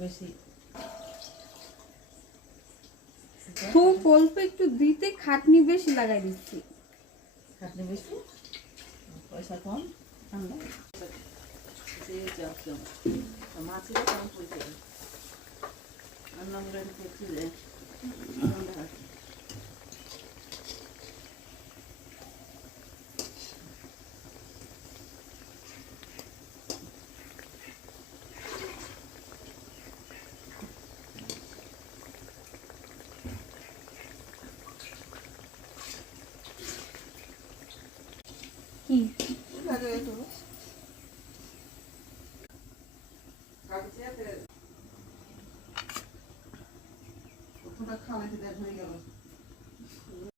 বেশি খুব অল্প একটু দিতে খাটনি বেশি লাগাই দিচ্ছি। খাটনি বেশি, পয়সা কম, ঠান্ডা মাছের কম পয়সা রান্না করে করছি যে কি